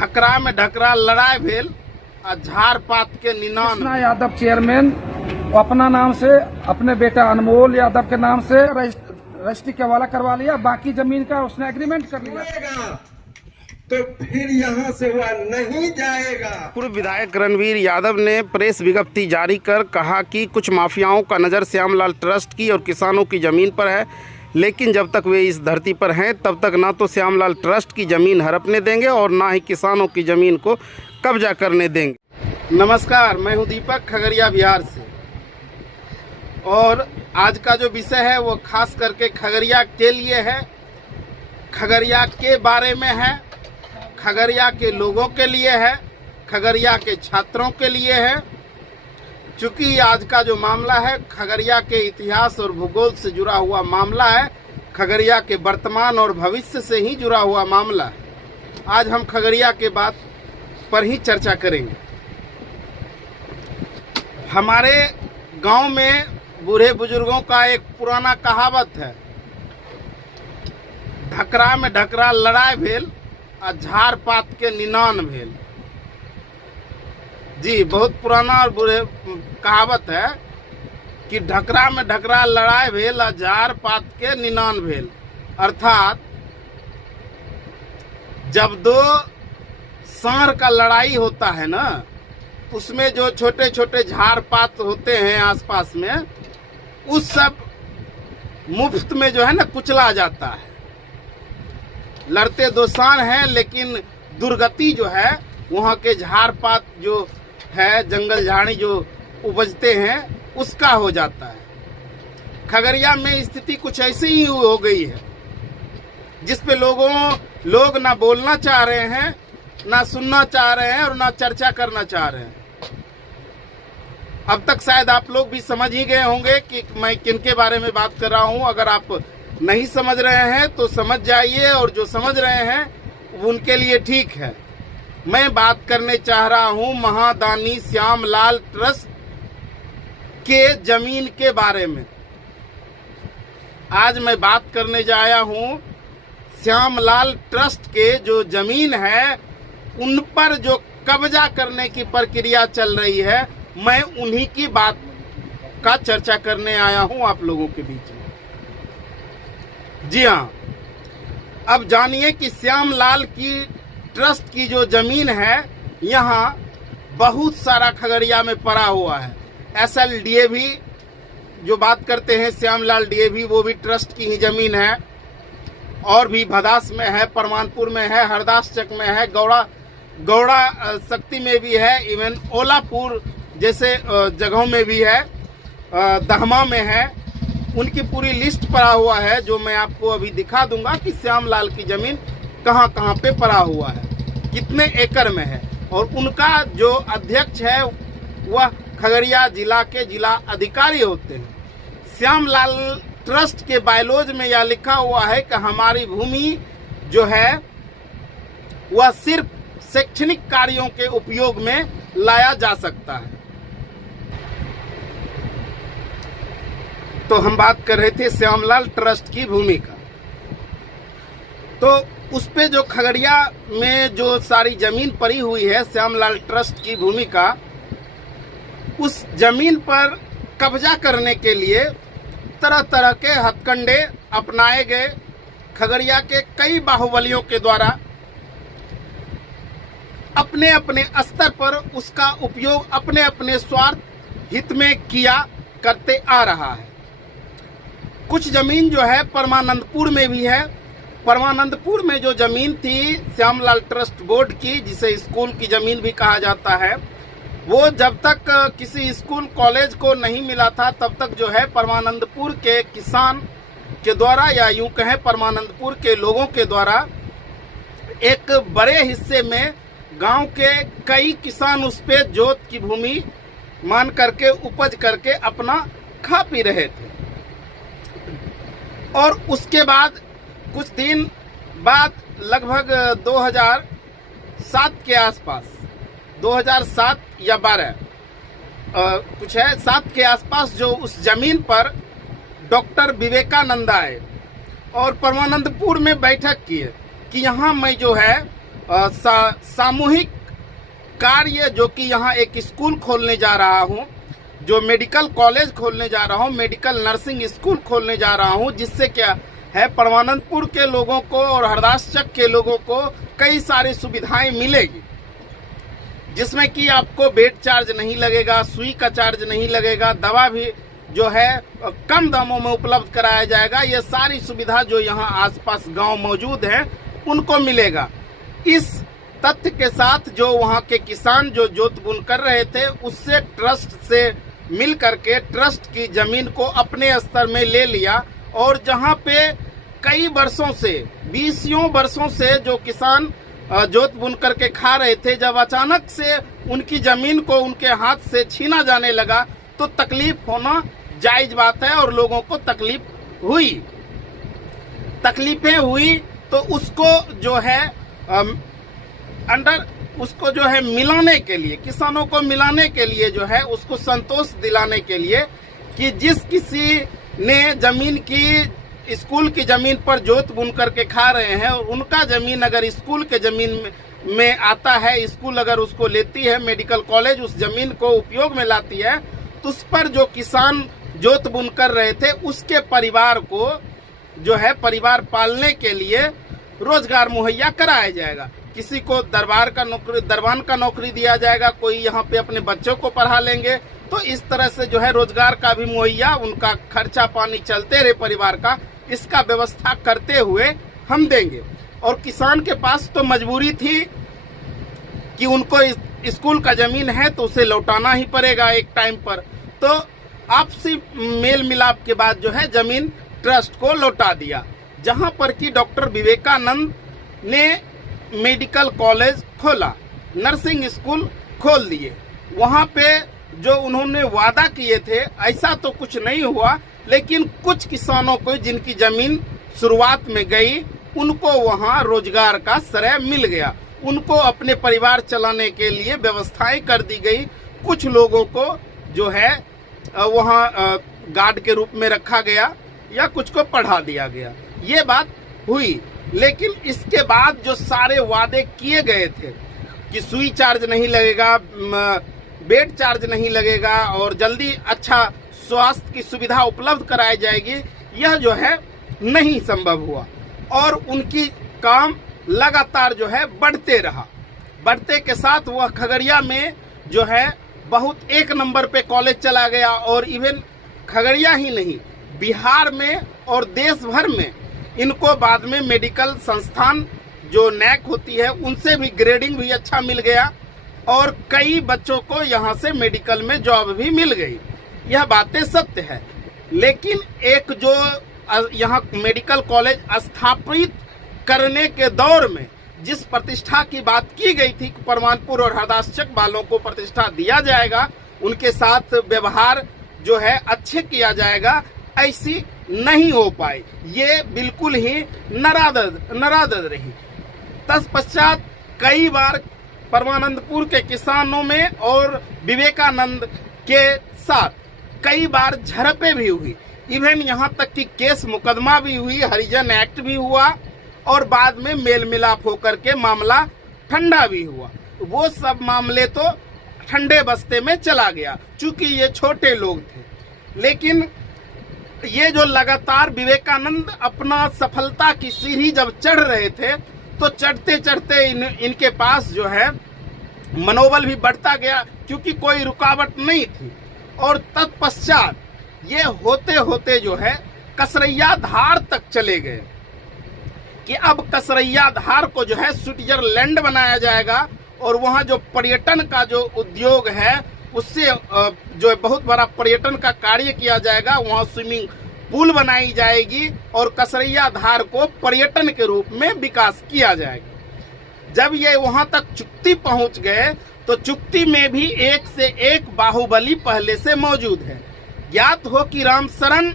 ढकरा में ढकरा लड़ाई भेल और झाड़ पात के निनान। कृष्णा यादव चेयरमैन अपना नाम से अपने बेटा अनमोल यादव के नाम से रजिस्ट्री के हवाला करवा लिया, बाकी जमीन का उसने एग्रीमेंट कर लिया। तो फिर यहाँ से वह नहीं जाएगा। पूर्व विधायक रणवीर यादव ने प्रेस विज्ञप्ति जारी कर कहा कि कुछ माफियाओं का नज़र श्यामलाल ट्रस्ट की और किसानों की ज़मीन पर है, लेकिन जब तक वे इस धरती पर हैं तब तक ना तो श्यामलाल ट्रस्ट की ज़मीन हड़पने देंगे और ना ही किसानों की ज़मीन को कब्जा करने देंगे। नमस्कार, मैं हूं दीपक, खगड़िया बिहार से। और आज का जो विषय है वो खास करके खगड़िया के लिए है, खगड़िया के बारे में है, खगड़िया के लोगों के लिए है, खगड़िया के छात्रों के लिए है। चूँकि आज का जो मामला है खगड़िया के इतिहास और भूगोल से जुड़ा हुआ मामला है, खगड़िया के वर्तमान और भविष्य से ही जुड़ा हुआ मामला है। आज हम खगड़िया के बात पर ही चर्चा करेंगे। हमारे गांव में बूढ़े बुजुर्गों का एक पुराना कहावत है, ढकरा में ढकरा लड़ाई भेल और झाड़ पात के निनान भेल। जी, बहुत पुराना और बुरे कहावत है कि ढकरा में ढकरा लड़ाई भेल और झाड़ पात के निनान भेल। अर्थात जब दो सांड का लड़ाई होता है ना, उसमें जो छोटे छोटे झाड़ पात होते हैं आसपास में, उस सब मुफ्त में जो है ना कुचला जाता है। लड़ते दो सांड हैं, लेकिन दुर्गति जो है वहाँ के झाड़ पात जो है, जंगल झाड़ी जो उपजते हैं, उसका हो जाता है। खगड़िया में स्थिति कुछ ऐसी ही हो गई है, जिसपे लोग ना बोलना चाह रहे हैं, ना सुनना चाह रहे हैं और ना चर्चा करना चाह रहे हैं। अब तक शायद आप लोग भी समझ ही गए होंगे कि मैं किनके बारे में बात कर रहा हूं। अगर आप नहीं समझ रहे हैं तो समझ जाइए, और जो समझ रहे हैं उनके लिए ठीक है। मैं बात करने चाह रहा हूं महादानी श्यामलाल ट्रस्ट के जमीन के बारे में। आज मैं बात करने जा आया हूं श्यामलाल ट्रस्ट के जो जमीन है उन पर जो कब्जा करने की प्रक्रिया चल रही है, मैं उन्हीं की बात का चर्चा करने आया हूं आप लोगों के बीच में। जी हाँ, अब जानिए कि श्यामलाल की ट्रस्ट की जो जमीन है, यहाँ बहुत सारा खगड़िया में पड़ा हुआ है। SLDA जो बात करते हैं, श्यामलाल DAV, वो भी ट्रस्ट की ही जमीन है। और भी भदास में है, परमानपुर में है, हरदास चक में है, गौड़ा शक्ति में भी है, इवन ओलापुर जैसे जगहों में भी है, दहमा में है। उनकी पूरी लिस्ट पड़ा हुआ है, जो मैं आपको अभी दिखा दूंगा कि श्यामलाल की जमीन कहाँ कहाँ पे पड़ा हुआ है, कितने एकड़ में है। और उनका जो अध्यक्ष है वह खगड़िया जिला के जिला अधिकारी होते हैं। श्यामलाल ट्रस्ट के बायलॉज में यह लिखा हुआ है कि हमारी भूमि जो है वह सिर्फ शैक्षणिक कार्यों के उपयोग में लाया जा सकता है। तो हम बात कर रहे थे श्यामलाल ट्रस्ट की भूमि का। तो उस पे जो खगड़िया में जो सारी जमीन पड़ी हुई है श्यामलाल ट्रस्ट की भूमि का, उस जमीन पर कब्जा करने के लिए तरह तरह के हथकंडे अपनाए गए। खगड़िया के कई बाहुबलियों के द्वारा अपने अपने स्तर पर उसका उपयोग अपने अपने स्वार्थ हित में किया करते आ रहा है। कुछ जमीन जो है परमानंदपुर में भी है। परमानंदपुर में जो जमीन थी श्यामलाल ट्रस्ट बोर्ड की, जिसे स्कूल की जमीन भी कहा जाता है, वो जब तक किसी स्कूल कॉलेज को नहीं मिला था तब तक जो है परमानंदपुर के किसान के द्वारा, या यूं कहें परमानंदपुर के लोगों के द्वारा, एक बड़े हिस्से में गांव के कई किसान उस पे जोत की भूमि मान करके उपज करके अपना खा पी रहे थे। और उसके बाद कुछ दिन बाद लगभग 2007 के आसपास, 2007 या 12 कुछ है 7 के आसपास, जो उस जमीन पर डॉक्टर विवेकानंद आए और परमानंदपुर में बैठक किए कि यहाँ मैं जो है सामूहिक कार्य जो कि यहाँ एक स्कूल खोलने जा रहा हूँ, जो मेडिकल कॉलेज खोलने जा रहा हूँ, मेडिकल नर्सिंग स्कूल खोलने जा रहा हूँ, जिससे क्या है परमानंदपुर के लोगों को और हरदासचक के लोगों को कई सारी सुविधाएं मिलेगी, जिसमें कि आपको बेड चार्ज नहीं लगेगा, सुई का चार्ज नहीं लगेगा, दवा भी जो है कम दामों में उपलब्ध कराया जाएगा। ये सारी सुविधा जो यहाँ आसपास गांव मौजूद हैं उनको मिलेगा। इस तथ्य के साथ जो वहाँ के किसान जो जोत बुन कर रहे थे, उससे ट्रस्ट से मिल करके ट्रस्ट की जमीन को अपने स्तर में ले लिया, और जहाँ पे कई वर्षों से 20 वर्षों से जो किसान जोत बुन करके खा रहे थे, जब अचानक से उनकी जमीन को उनके हाथ से छीना जाने लगा तो तकलीफ होना जायज बात है, और लोगों को तकलीफें हुई तो उसको जो है उसको जो है मिलाने के लिए, किसानों को मिलाने के लिए जो है उसको संतोष दिलाने के लिए कि जिस किसी ने जमीन की स्कूल की जमीन पर जोत बुन करके खा रहे हैं, और उनका जमीन अगर स्कूल के जमीन में आता है, स्कूल अगर उसको लेती है, मेडिकल कॉलेज उस जमीन को उपयोग में लाती है, तो उस पर जो किसान जोत बुन कर रहे थे उसके परिवार को जो है परिवार पालने के लिए रोजगार मुहैया कराया जाएगा। किसी को दरबान का नौकरी दिया जाएगा, कोई यहाँ पे अपने बच्चों को पढ़ा लेंगे, तो इस तरह से जो है रोजगार का भी मुहैया, उनका खर्चा पानी चलते रहे परिवार का, इसका व्यवस्था करते हुए हम देंगे। और किसान के पास तो मजबूरी थी कि उनको स्कूल का जमीन है तो उसे लौटाना ही पड़ेगा एक टाइम पर, तो आपसी मेल मिलाप के बाद जो है जमीन ट्रस्ट को लौटा दिया, जहां पर कि डॉक्टर विवेकानंद ने मेडिकल कॉलेज खोला, नर्सिंग स्कूल खोल दिए। वहां पे जो उन्होंने वादा किए थे ऐसा तो कुछ नहीं हुआ, लेकिन कुछ किसानों को जिनकी जमीन शुरुआत में गई उनको वहां रोजगार का श्रेय मिल गया, उनको अपने परिवार चलाने के लिए व्यवस्थाएं कर दी गई। कुछ लोगों को जो है वहां गार्ड के रूप में रखा गया या कुछ को पढ़ा दिया गया, ये बात हुई। लेकिन इसके बाद जो सारे वादे किए गए थे कि सुई चार्ज नहीं लगेगा, बेड चार्ज नहीं लगेगा और जल्दी अच्छा स्वास्थ्य की सुविधा उपलब्ध कराई जाएगी, यह जो है नहीं संभव हुआ, और उनकी काम लगातार जो है बढ़ते रहा। बढ़ते के साथ वह खगड़िया में जो है बहुत एक नंबर पे कॉलेज चला गया, और इवन खगड़िया ही नहीं बिहार में और देश भर में इनको बाद में मेडिकल संस्थान जो नैक होती है उनसे भी ग्रेडिंग भी अच्छा मिल गया, और कई बच्चों को यहाँ से मेडिकल में जॉब भी मिल गई। यह बातें सत्य है। लेकिन एक जो यहाँ मेडिकल कॉलेज स्थापित करने के दौर में जिस प्रतिष्ठा की बात की गई थी कि परमानपुर और हरदासचक वालों को प्रतिष्ठा दिया जाएगा, उनके साथ व्यवहार जो है अच्छे किया जाएगा, ऐसी नहीं हो पाई। ये बिल्कुल ही नरादर रही। तत्पश्चात कई बार परमानंदपुर के किसानों में और विवेकानंद के साथ कई बार झड़पें भी हुई, इवन यहाँ तक कि केस मुकदमा भी हुई, हरिजन एक्ट भी हुआ, और बाद में मेल मिलाप होकर के मामला ठंडा भी हुआ। वो सब मामले तो ठंडे बस्ते में चला गया, चूंकि ये छोटे लोग थे। लेकिन ये जो लगातार विवेकानंद अपना सफलता की सीढ़ी जब चढ़ रहे थे, तो चढ़ते चढ़ते इनके पास जो है मनोबल भी बढ़ता गया, क्योंकि कोई रुकावट नहीं थी। और तत्पश्चात ये होते होते जो है कसरैया धार तक चले गए कि अब कसरैया धार को जो है स्विट्जरलैंड बनाया जाएगा, और वहाँ जो पर्यटन का जो उद्योग है उससे जो बहुत बड़ा पर्यटन का कार्य किया जाएगा। वहाँ स्विमिंग पुल बनाई जाएगी और कसरैया धार को पर्यटन के रूप में विकास किया जाएगा। जब ये वहाँ तक चुक्ति पहुँच गए तो चुक्ति में भी एक से एक बाहुबली पहले से मौजूद है। ज्ञात हो कि रामशरण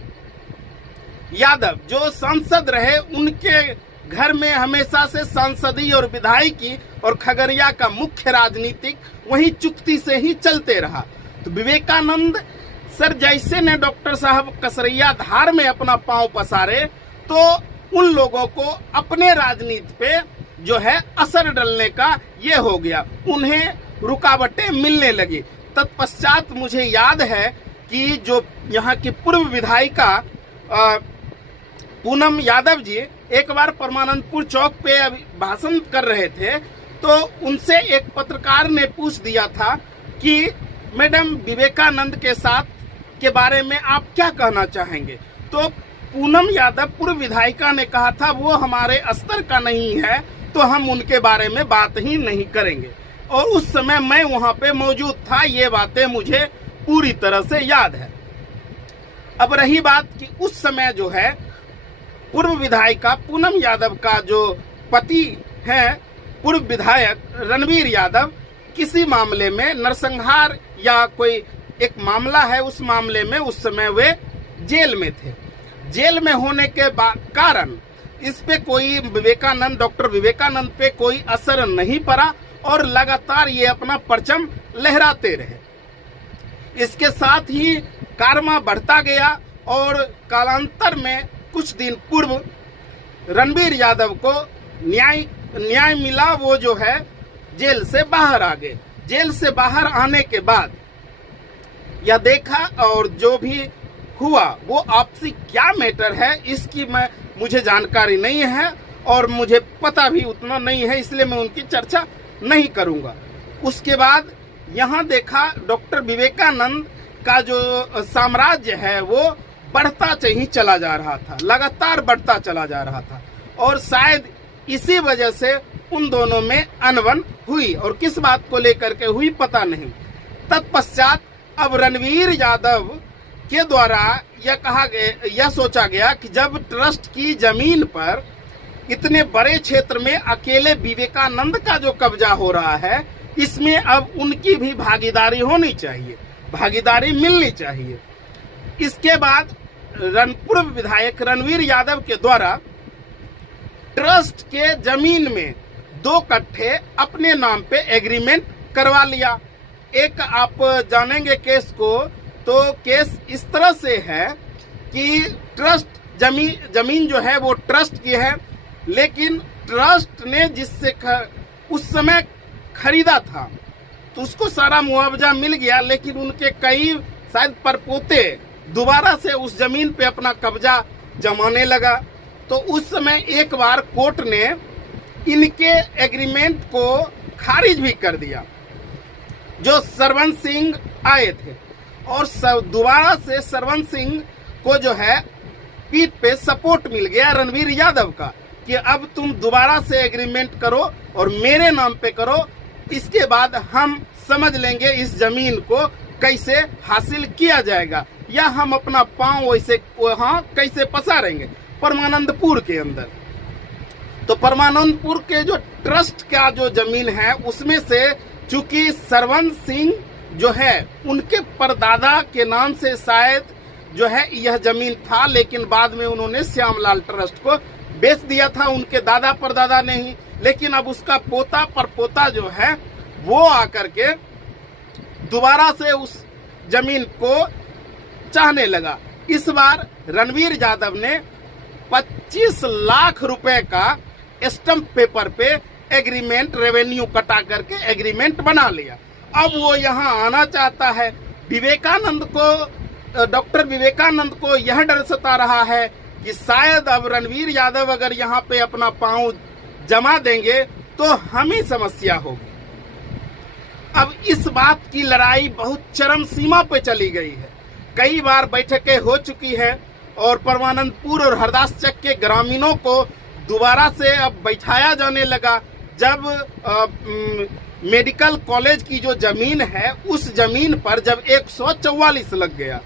यादव जो सांसद रहे, उनके घर में हमेशा से सांसदीय और विधायकी और खगड़िया का मुख्य राजनीतिक वही चुक्ति से ही चलते रहा। तो विवेकानंद सर जैसे ने डॉक्टर साहब कसरैया धार में अपना पांव पसारे, तो उन लोगों को अपने राजनीति पे जो है असर डलने का ये हो गया, उन्हें रुकावटें मिलने लगी। तत्पश्चात मुझे याद है कि जो यहाँ की पूर्व विधायिका पूनम यादव जी एक बार परमानंदपुर चौक पे भाषण कर रहे थे, तो उनसे एक पत्रकार ने पूछ दिया था कि मैडम विवेकानंद के साथ के बारे में आप क्या कहना चाहेंगे। तो पूनम यादव पूर्व विधायिका ने कहा था वो हमारे स्तर का नहीं है, तो हम उनके बारे में बात ही नहीं करेंगे। और उस समय मैं वहां पे मौजूद था, ये बातें मुझे पूरी तरह से याद है। अब रही बात कि उस समय जो है पूर्व विधायिका पूनम यादव का जो पति है पूर्व विधायक रणवीर यादव, किसी मामले में नरसंहार या कोई एक मामला है, उस मामले में उस समय वे जेल में थे। जेल में होने के कारण इस पे कोई डॉक्टर विवेकानंद पे कोई असर नहीं पड़ा और लगातार ये अपना परचम लहराते रहे। इसके साथ ही कारमा बढ़ता गया और कालांतर में कुछ दिन पूर्व रणवीर यादव को न्याय मिला, वो जो है जेल से बाहर आ गए। जेल से बाहर आने के बाद यह देखा और जो भी हुआ वो आपसी क्या मैटर है इसकी मुझे जानकारी नहीं है और मुझे पता भी उतना नहीं है, इसलिए मैं उनकी चर्चा नहीं करूंगा। उसके बाद यहाँ देखा डॉक्टर विवेकानंद का जो साम्राज्य है वो बढ़ता ही चला जा रहा था, लगातार बढ़ता चला जा रहा था और शायद इसी वजह से उन दोनों में अनबन हुई और किस बात को लेकर के हुई पता नहीं। तत्पश्चात अब रणवीर यादव के द्वारा यह सोचा गया कि जब ट्रस्ट की जमीन पर इतने बड़े क्षेत्र में अकेले विवेकानंद का जो कब्जा हो रहा है, इसमें अब उनकी भी भागीदारी होनी चाहिए, भागीदारी मिलनी चाहिए। इसके बाद पूर्व विधायक रणवीर यादव के द्वारा ट्रस्ट के जमीन में 2 कट्ठे अपने नाम पे एग्रीमेंट करवा लिया। एक आप जानेंगे केस को, तो केस इस तरह से है कि ट्रस्ट जमीन जो है वो ट्रस्ट की है, लेकिन ट्रस्ट ने जिससे उस समय खरीदा था तो उसको सारा मुआवजा मिल गया, लेकिन उनके कई शायद परपोते दोबारा से उस जमीन पे अपना कब्जा जमाने लगा। तो उस समय एक बार कोर्ट ने इनके एग्रीमेंट को खारिज भी कर दिया। जो सरवन सिंह आए थे और दोबारा से सरवन सिंह को जो है पीठ पे सपोर्ट मिल गया रणवीर यादव का कि अब तुम दोबारा से एग्रीमेंट करो और मेरे नाम पे करो, इसके बाद हम समझ लेंगे इस जमीन को कैसे हासिल किया जाएगा या हम अपना पांव वैसे वहां कैसे पसारेंगे परमानंदपुर के अंदर। तो परमानंदपुर के जो ट्रस्ट का जो जमीन है उसमें से चूंकि सरवन सिंह जो है उनके परदादा के नाम से शायद जो है यह जमीन था, लेकिन बाद में उन्होंने श्यामलाल ट्रस्ट को बेच दिया था, उनके दादा परदादा ने ही। लेकिन अब उसका पोता परपोता जो है वो आकर के दोबारा से उस जमीन को चाहने लगा। इस बार रणवीर यादव ने 25 लाख रुपए का स्टंप पेपर पे एग्रीमेंट रेवेन्यू कटा करके एग्रीमेंट बना लिया। अब वो यहाँ आना चाहता है। विवेकानंद को, डॉक्टर विवेकानंद को यह डर सता रहा है कि शायद अब रणवीर यादव अगर यहाँ पे अपना पांव जमा देंगे तो हमें समस्या होगी। अब इस बात की लड़ाई बहुत चरम सीमा पे चली गई है। कई बार बैठकें हो चुकी है और परमानंदपुर और हरदासचक के ग्रामीणों को दोबारा से अब बैठाया जाने लगा। जब मेडिकल कॉलेज की जो जमीन है उस जमीन पर जब 144 लग गया,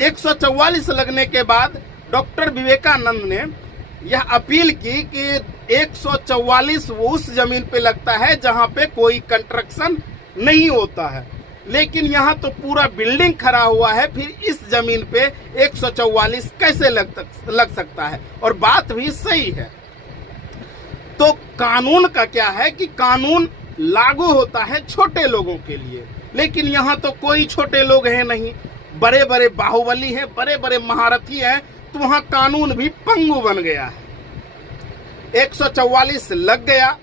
144 लगने के बाद डॉक्टर विवेकानंद ने यह अपील की कि 144 वो उस जमीन पे लगता है जहां पे कोई कंस्ट्रक्शन नहीं होता है, लेकिन यहाँ तो पूरा बिल्डिंग खड़ा हुआ है, फिर इस जमीन पे 144 कैसे लग सकता है। और बात भी सही है। तो कानून का क्या है कि कानून लागू होता है छोटे लोगों के लिए, लेकिन यहाँ तो कोई छोटे लोग हैं नहीं, बड़े बड़े बाहुबली हैं, बड़े बड़े महारथी हैं, तो वहाँ कानून भी पंगु बन गया है। 144 लग गया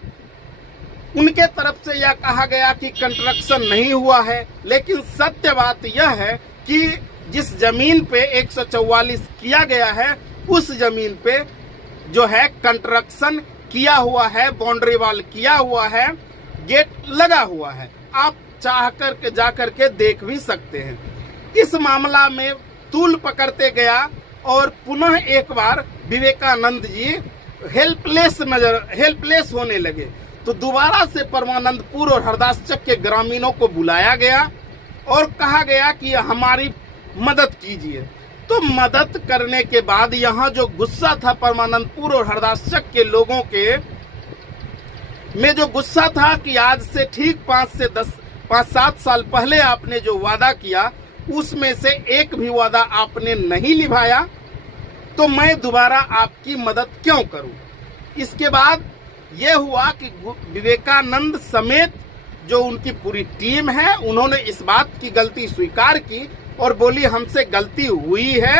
उनके तरफ से यह कहा गया कि कंस्ट्रक्शन नहीं हुआ है, लेकिन सत्य बात यह है कि जिस जमीन पे 144 किया गया है उस जमीन पे जो है कंस्ट्रक्शन किया हुआ है, बाउंड्री वॉल किया हुआ है, गेट लगा हुआ है। आप चाह कर जा करके देख भी सकते हैं। इस मामला में तूल पकड़ते गया और पुनः एक बार विवेकानंद जी हेल्पलेस होने लगे। तो दोबारा से परमानंदपुर और हरदासचक के ग्रामीणों को बुलाया गया और कहा गया कि हमारी मदद कीजिए। तो मदद करने के बाद यहाँ जो गुस्सा था परमानंदपुर और हरदासचक के लोगों के में जो गुस्सा था कि आज से ठीक 5-7 साल पहले आपने जो वादा किया उसमें से एक भी वादा आपने नहीं निभाया, तो मैं दोबारा आपकी मदद क्यों करूं। इसके बाद यह हुआ कि विवेकानंद समेत जो उनकी पूरी टीम है उन्होंने इस बात की गलती स्वीकार की और बोली हमसे गलती हुई है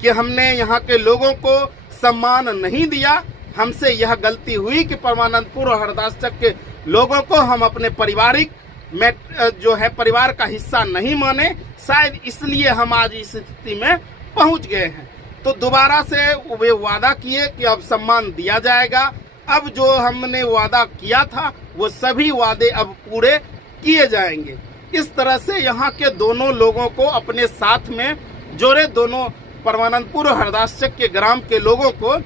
कि हमने यहाँ के लोगों को सम्मान नहीं दिया, हमसे यह गलती हुई कि परमानंदपुर और हरदासचक के लोगों को हम अपने पारिवारिक में जो है परिवार का हिस्सा नहीं माने, शायद इसलिए हम आज इस स्थिति में पहुंच गए हैं। तो दोबारा से वे वादा किए कि अब सम्मान दिया जाएगा। अब जो हमने वादा किया था वो सभी वादे अब पूरे किए जाएंगे। इस तरह से यहाँ के दोनों लोगों को अपने साथ में जोड़े, दोनों परमानंदपुर और हरदासचक के ग्राम के लोगों को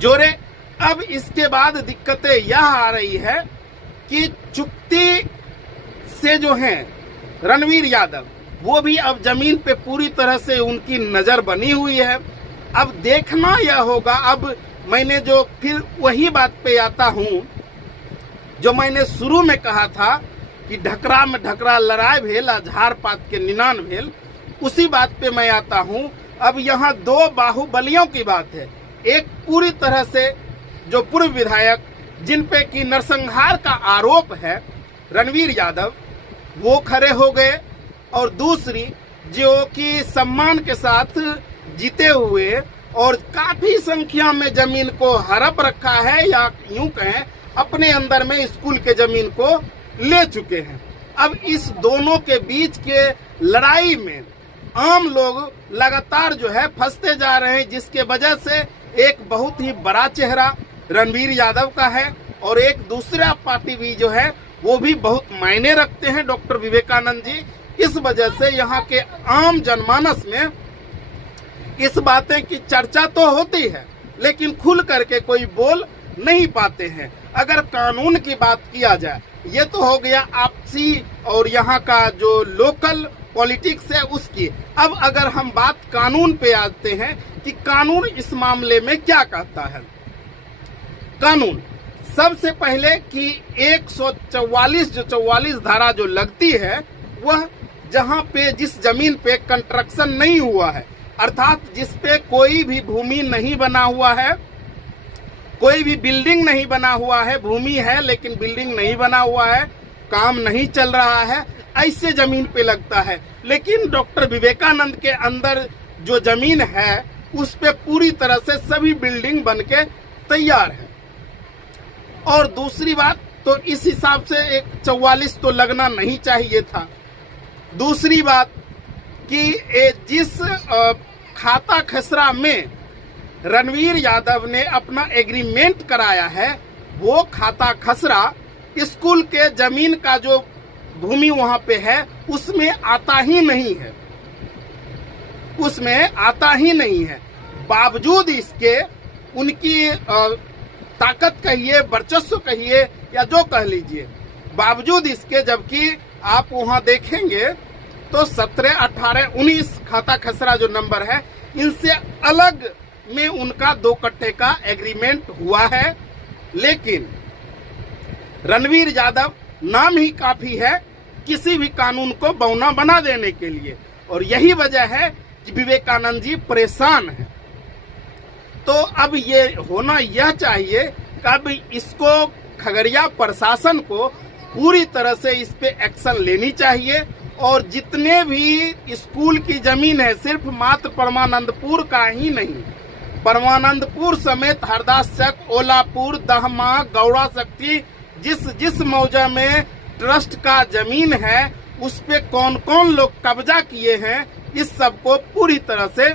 जोड़े। अब इसके बाद दिक्कतें यह आ रही है कि चुक्ति से जो हैं रणवीर यादव वो भी अब जमीन पे पूरी तरह से उनकी नजर बनी हुई है। अब देखना यह होगा, अब मैंने जो फिर वही बात पे आता हूँ जो मैंने शुरू में कहा था कि ढकरा में ढकरा लड़ाई भेल झाड़ पात के निनान भेल, उसी बात पे मैं आता हूँ। अब यहाँ दो बाहुबलियों की बात है। एक पूरी तरह से जो पूर्व विधायक जिन पे की नरसंहार का आरोप है रणवीर यादव, वो खड़े हो गए, और दूसरी जो कि सम्मान के साथ जीते हुए और काफी संख्या में जमीन को हड़प रखा है या यूं कहें अपने अंदर में स्कूल के जमीन को ले चुके हैं। अब इस दोनों के बीच के लड़ाई में आम लोग लगातार जो है फंसते जा रहे हैं, जिसके वजह से एक बहुत ही बड़ा चेहरा रणवीर यादव का है और एक दूसरा पार्टी भी जो है वो भी बहुत मायने रखते हैं, डॉक्टर विवेकानंद जी। इस वजह से यहाँ के आम जनमानस में इस बातें की चर्चा तो होती है लेकिन खुल करके कोई बोल नहीं पाते हैं। अगर कानून की बात किया जाए, ये तो हो गया आपसी और यहाँ का जो लोकल पॉलिटिक्स है उसकी। अब अगर हम बात कानून पे आते हैं कि कानून इस मामले में क्या कहता है। कानून सबसे पहले कि 144 जो 44 धारा जो लगती है वह जहां पे जिस जमीन पे कंस्ट्रक्शन नहीं हुआ है, अर्थात जिस पे कोई भी भूमि नहीं बना हुआ है, कोई भी बिल्डिंग नहीं बना हुआ है, भूमि है लेकिन बिल्डिंग नहीं बना हुआ है, काम नहीं चल रहा है, ऐसे जमीन पे लगता है। लेकिन डॉक्टर विवेकानंद के अंदर जो जमीन है उस पे पूरी तरह से सभी बिल्डिंग बनके तैयार है। और दूसरी बात तो इस हिसाब से 144 तो लगना नहीं चाहिए था। दूसरी बात कि जिस खाता खसरा में रणवीर यादव ने अपना एग्रीमेंट कराया है वो खाता खसरा स्कूल के जमीन का जो भूमि वहां पे है उसमें आता ही नहीं है, उसमें आता ही नहीं है। बावजूद इसके उनकी ताकत कहिए, वर्चस्व कहिए या जो कह लीजिए, बावजूद इसके जबकि आप वहां देखेंगे तो 17, 18, 19 खाता खसरा जो नंबर है इनसे अलग में उनका 2 कट्टे का एग्रीमेंट हुआ है। लेकिन रणवीर यादव नाम ही काफी है किसी भी कानून को बौना बना देने के लिए, और यही वजह है कि विवेकानंद जी परेशान हैं। तो अब ये होना यह चाहिए कि अब इसको खगड़िया प्रशासन को पूरी तरह से इस पे एक्शन लेनी चाहिए, और जितने भी स्कूल की जमीन है सिर्फ मात्र परमानंदपुर का ही नहीं, परमानंदपुर समेत हरदासचक, ओलापुर, दहमा, गौड़ा शक्ति जिस मौजा में ट्रस्ट का जमीन है उस पे कौन कौन लोग कब्जा किए हैं, इस सब को पूरी तरह से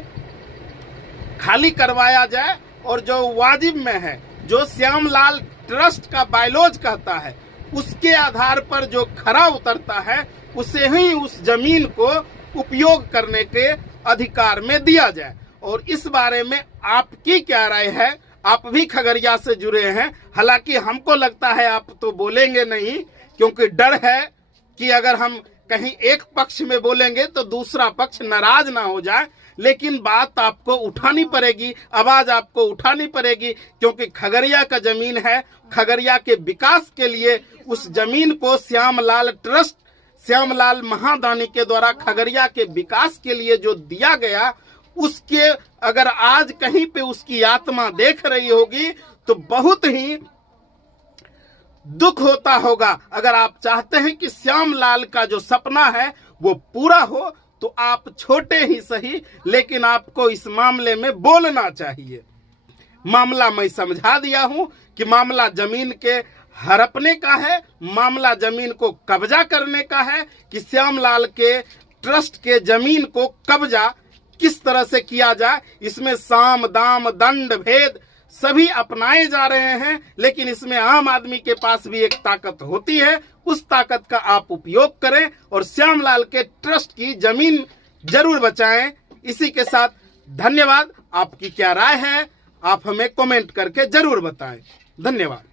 खाली करवाया जाए और जो वाजिब में है, जो श्यामलाल ट्रस्ट का बायलॉज कहता है, उसके आधार पर जो खरा उतरता है उसे ही उस जमीन को उपयोग करने के अधिकार में दिया जाए। और इस बारे में आपकी क्या राय है? आप भी खगड़िया से जुड़े हैं, हालांकि हमको लगता है आप तो बोलेंगे नहीं, क्योंकि डर है कि अगर हम कहीं एक पक्ष में बोलेंगे तो दूसरा पक्ष नाराज ना हो जाए। लेकिन बात आपको उठानी पड़ेगी, आवाज आपको उठानी पड़ेगी, क्योंकि खगड़िया का जमीन है। खगड़िया के विकास के लिए उस जमीन को श्यामलाल ट्रस्ट, श्यामलाल महादानी के द्वारा खगड़िया के विकास के लिए जो दिया गया, उसके अगर आज कहीं पे उसकी आत्मा देख रही होगी तो बहुत ही दुख होता होगा। अगर आप चाहते हैं कि श्यामलाल का जो सपना है वो पूरा हो तो आप छोटे ही सही, लेकिन आपको इस मामले में बोलना चाहिए। मामला मैं समझा दिया हूं कि मामला जमीन के हड़पने का है, मामला जमीन को कब्जा करने का है कि श्यामलाल के ट्रस्ट के जमीन को कब्जा किस तरह से किया जाए। इसमें साम दाम दंड भेद सभी अपनाए जा रहे हैं, लेकिन इसमें आम आदमी के पास भी एक ताकत होती है, उस ताकत का आप उपयोग करें और श्यामलाल के ट्रस्ट की जमीन जरूर बचाएं। इसी के साथ धन्यवाद। आपकी क्या राय है आप हमें कमेंट करके जरूर बताएं। धन्यवाद।